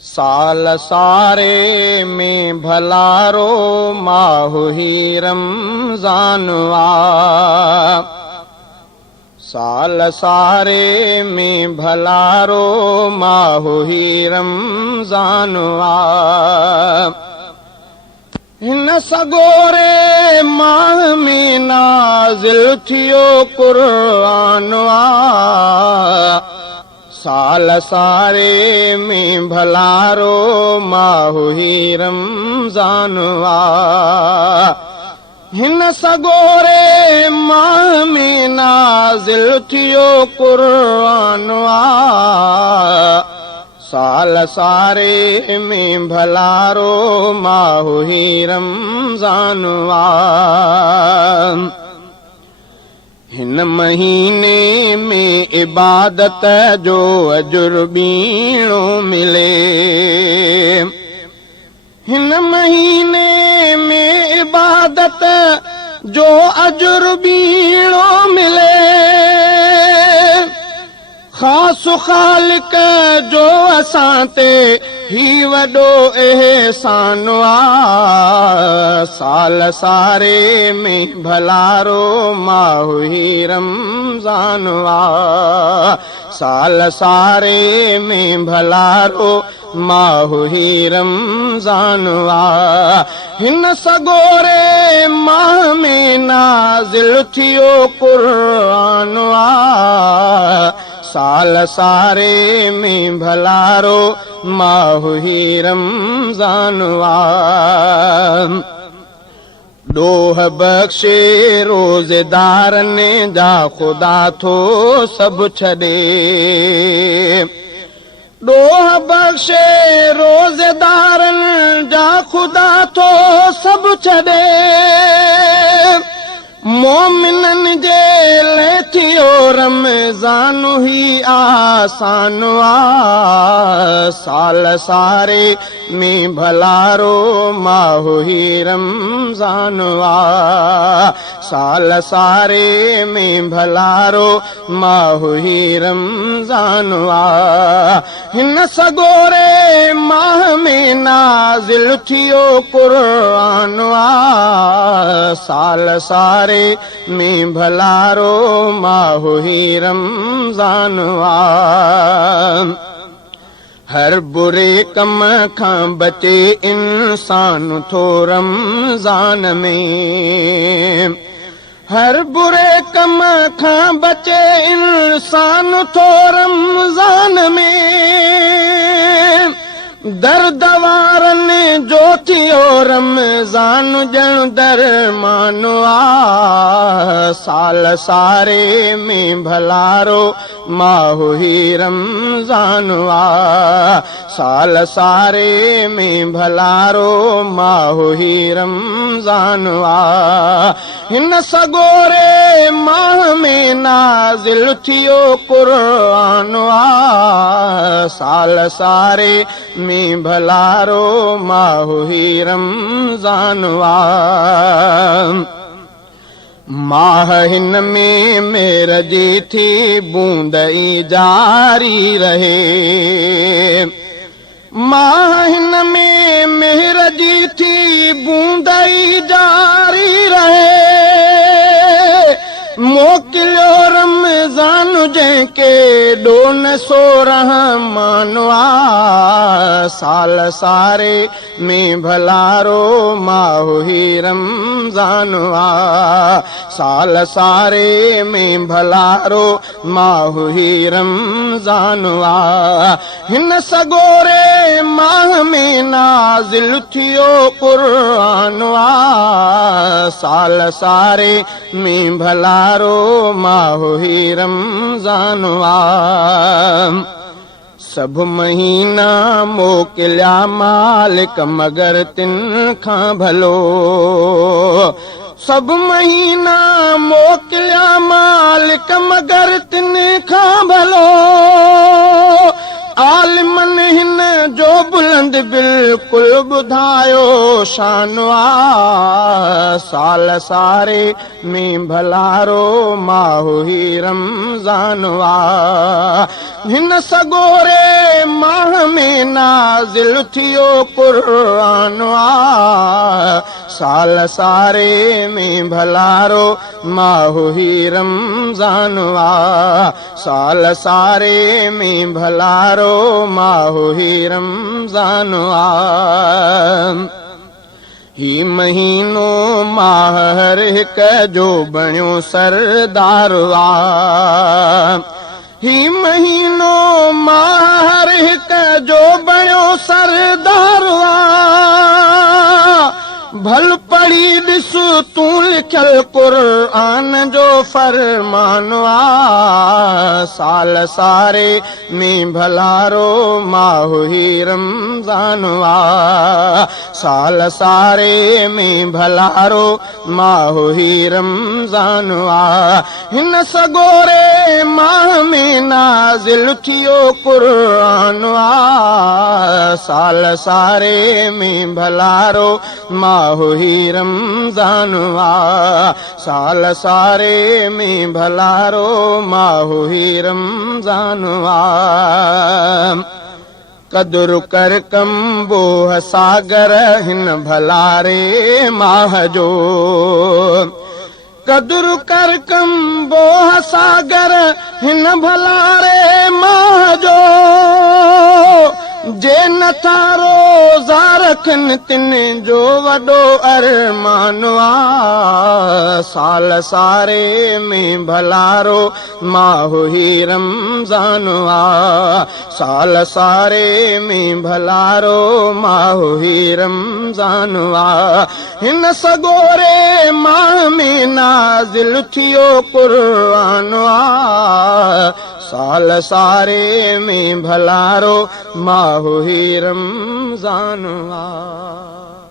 साल सारे में भलारो माह ही रमज़ान आ। साल सारे में भलारो माह ही रमज़ान आ। हिन सगोरे माह में नाज़िल थियो क़ुरान आ। साल सारे में भलारो माह ही रमज़ान आ। हिन सगोरे माह में नाज़िल थियो क़ुरान आ। साल सारे में भलारो माह ही रमज़ान आ। हिन महीने में इबादत जो अजुर बीणो मिले। हिन महीने में इबादत जो अजुर बीणो मिले। ख़ास ख़ालिक जो असां ते ही वॾो एहसान आ। साल सारे में भलारो माह ही रमज़ान आ। साल सारे में भलारो माह ही रमज़ान आ। हिन सगोरे माह में नाज़िल थियो क़ुरान आ। साल सारे में भलारो माह ही रमज़ान आ। ॾोह बख़्शे रोज़ेदारनि जा ख़ुदा थो सभु छॾे। ॾोह बख़्शे रोज़ेदारनि जा ख़ुदा थो सभु छॾे। मोमिननि जे लाइ थियो रमज़ान ही आसान आ। साल सारे में भलारो माह ही रमज़ान आ। साल सारे में भलारो माह ही रमज़ान आ। हिन सगोरे माह में नाज़िल थियो क़ुरान आ। साल सारे में भलारो माह ही रमज़ान आ। हर बुरे कम खां बचे इंसान थो रमज़ान में। हर बुरे कम खां बचे इंसान थो रमज़ान में। दर्द वारनि जो थियो रमज़ान ॼण दरमान आ। साल सारे में भलारो माह ही रमज़ान आ। साल सारे में भलारो माह ही रमज़ान आ। हिन सगोरे माह में नाज़िल थियो क़ुरान आ। साल सारे में भलारो माह ही रमज़ान आ। माह हिन में मेर जी थी बूंद ई जारी रहे। माह हिन में मेर जी थी बूंद ई जारी रहे। मोकिलियो रमज़ान जंहिंखे ॾोन सो रहमान आ। साल सारे में भलारो माह ही रमज़ान आ। साल सारे में भलारो माह ही रमज़ान आ। हिन सगोरे माह में नाज़िल थियो क़ुरान आ। साल सारे में भलारो माह ही रमज़ान आ। सभु महीना मोकिलिया मालिक मगर तिन खां भलो। सभु महीना मोकिलिया मालिक मगर तिन खां भलो। आलिमन हिन जो बुलंद बिल्कुलु ॿुधायो शान आ। साल सारे में भलारो माह ही रमज़ान आ। हिन सगोरे माह में नाज़ नाज़िल थियो क़ुरान आ साल सारे में भलारो माहो ही रमज़ान आ साल सारे में भलारो माहो ही रमज़ान आ ही महीनो माह हर हिक जो बणियो सरदार आ ही महीनो माह हर हिक जो बणियो सरदार आ भल पढ़ी ॾिस तूं लिखियल क़ुरान जो फरमान आ साल सारे में भलारो माहो ही रमज़ान आ साल सारे में भलारो माहो ही रमज़ान आ हिन सगोरे माह में नाज़िल थियो क़ुरान आ साल सारे में भलारो माहो ही रमज़ान आ साल सारे में भलारो माहो ही रमज़ान आ कदुर कर कम्बो सागर हिन भलारे माह जो कदुर कर कम्बो सागर हिन भलारे माह जो जे नथा रोज़ा रखनि तिन जो वॾो अरमान आ साल सारे में भलारो माहो ही रमज़ान आ साल सारे में भलारो माहो ही रमज़ान आ हिन सगोरे माह में नाज़िल थियो क़ुरान आ साल सारे में भलारो माहो ही रमज़ान आ